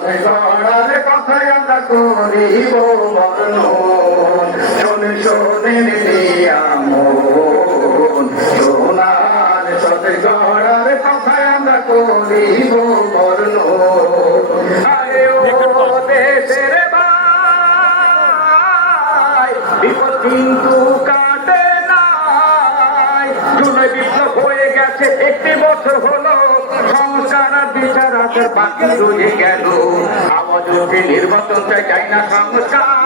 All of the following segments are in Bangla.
সবে গড়ার কথাই আমরা করিব শোনে শোনে সোনার সবে গড়ার কথাই আমরা করিব বর্ণ আরে ও দেশের ভাই বিপদ কিন্তু রয়ে গেল। আওয়াজ ওঠে, নির্বাচন চাই চাই না সংস্কার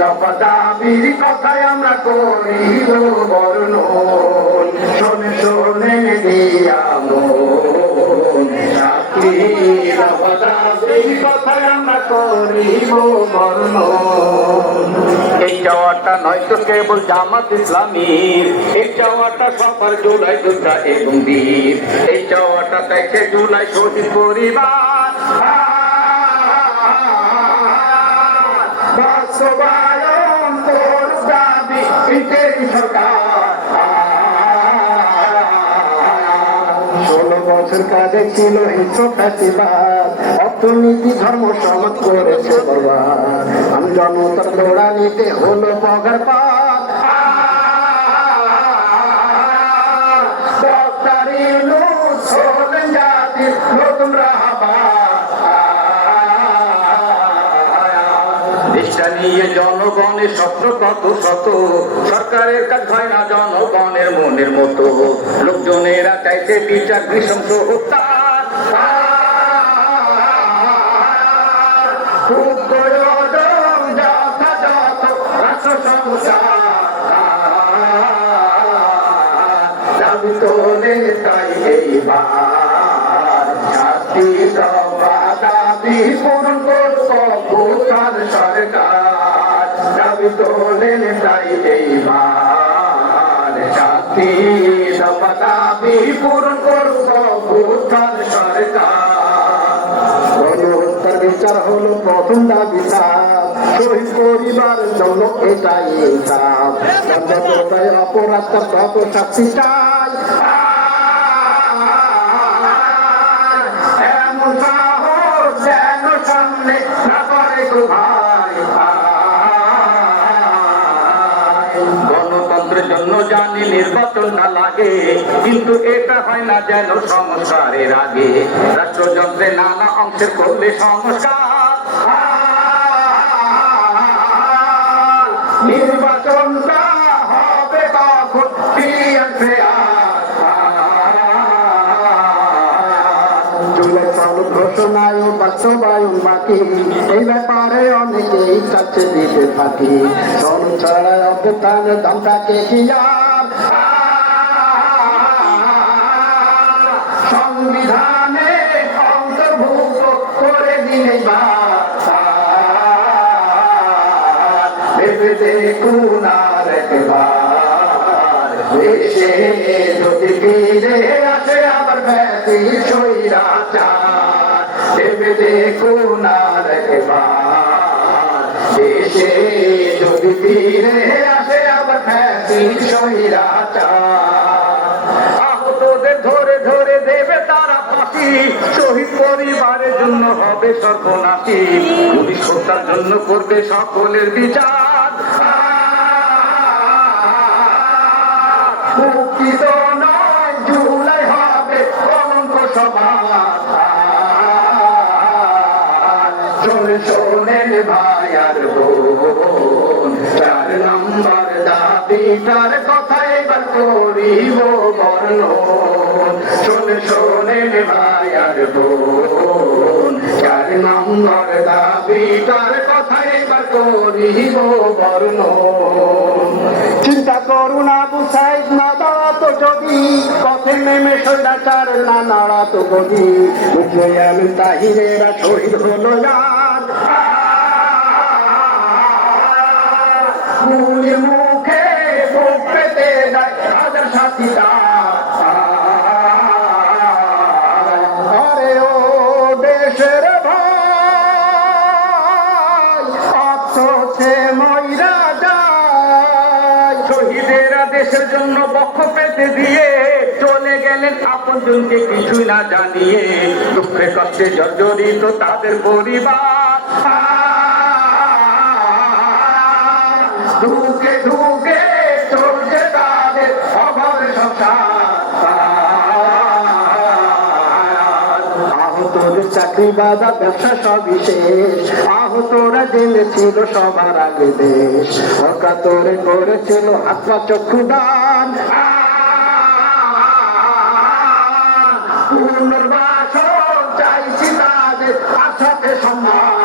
দফা দাবির কথায় আমরা করিব বর্ণ সাথী দফা আমরা করিব বর্ণ এই চাওয়াটা নয়তো কেবল জামাত ইসলামীর, এই চাওয়াটা সবার জুলাই যোদ্ধা এবং বীর, এই চাওয়াটা দেখে জুলাই শহীদ পরিবার। বাস্তবায়ন তোর সরকার। ষোলো বছর কাজে ছিল হিংস্র ফ্যাসিবাদ। অর্থনীতি, ধর্ম সমাজ করেছে বরবাদ হলো পগার পাত। নতুন দেশটা নিয়ে জনগণের স্বপ্ন কত শত সরকারের কাজ হয় না জনগণের মনের মতো। লোকজনেরা চাইছে বিচার, নৃশংস হত্যা তোলে তাই দাবি পূরণ দাবি তোলে তাই এইবার জাতি দাবি পূরণ করত ভূতার সরকার। বিচার হলো প্রথম দাবি শহীদ পরিবারের জন্য এটাই ইনসাফ যতটাই অপরাধ তার তত চাই। এমন সামনে জন্য জানি নির্বাচনটা লাগে কিন্তু এটা হয় না যেন সংস্কারের আগে রাষ্ট্রযন্ত্রে নানা অংশের করলে সংস্কার বাস্তবায়ন বাকি এই ব্যাপারে অনেকেই চাচ্ছে দিতে থাকি দল ছাড়া অভ্যুত্থানের দামটাকে কি আর? সংবিধানে অন্তর্ভুক্ত করে দিলে বা ভেবে দেখুন আর একবার? দেশে যদি ফিরে আসে আবার ব্যাধি সৈরাচার ভেবে আহতদের ধরে ধরে দেবে তারা ফাঁসি। শহীদ পরিবারের জন্য হবে সর্বনাশী। জন্য করবে সকলের বিচার। শোনেন ভাই আর বোন চার নম্বর দাবিটার কথা এবার করিব বর্ণ শোনে বোন চার নম্বর কথা এবার করিব বর্ণ চিন্তা করুন আবু সাইদ না দাঁড়াতো যদি নেমে না গদি বুঝলে আমি তাহিরেরা, শহীদ হলো আর মুখে বুক পেতে দেশের জন্য বক্ষ পেতে দিয়ে চলে কিছুই না জানিয়ে। দুঃখে কষ্টে জর্জরিত তাদের পরিবার। আহতদের ব্যবসা সবই শেষ আহতরা জেনেছিল সবার আগে দেশ অকাতরে করেছিল আত্মা চক্ষু দান পুনর্বাসন চাইছি তাদের আশাতে সম্মান।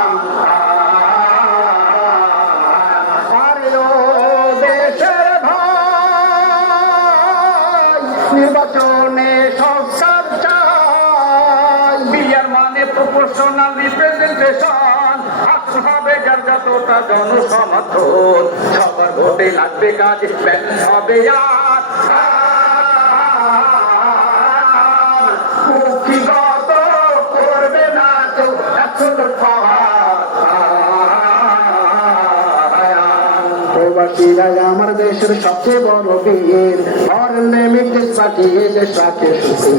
ভোটে লাগবে কাজ হবে আমার দেশের সবচেয়ে বড় বীর। সুখী।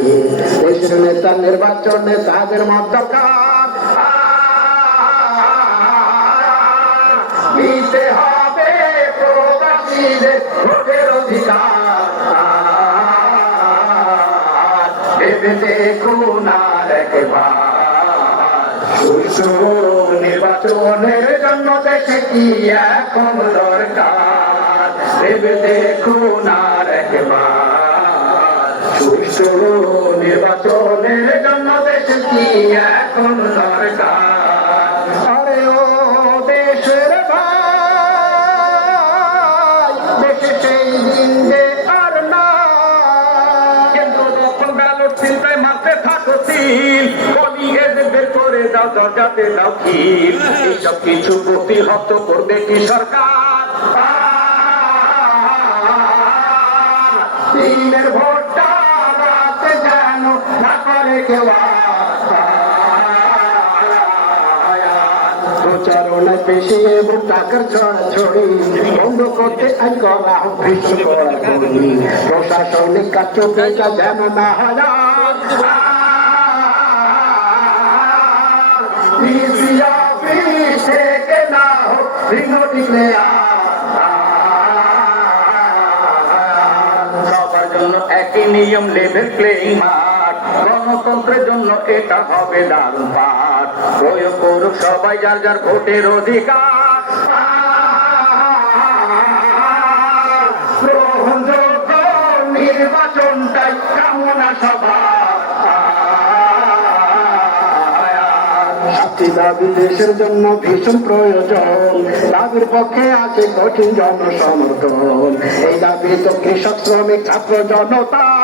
দেশের নেতা, নির্বাচনে তাদের মধ্যকার দিতে হবে প্রবাসীদের ভোটের অধিকার। ভেবে দেখুন আর একবার। নির্বাচনের জন্য দেশে কি এখন দরকার? ভেবে দেখুন আর একবার। নির্বাচনের জন্য দেশে কি এখন দরকার? যে আর করবে কি সরকার? ভোটটা যেন না করে কেউ প্রচারণায় বেশি এবং টাকার ছড়াছড়ি বন্ধ করতে আইন করা ভীষণ। প্রশাসনিক কাজ যেন না হয় সবার জন্য একই নিয়ম লেভেল প্লেইং মাঠ গণতন্ত্রের জন্য এটা হবে দারুণ পাঠ প্রয়োগ করুক সবাই যার যার ভোটের অধিকার। দেশের জন্য ভীষণ প্রয়োজন। দাবির পক্ষে আছে কঠিন জনসমর্থন। এই দাবি তো কৃষক শ্রমিক ছাত্র জনতার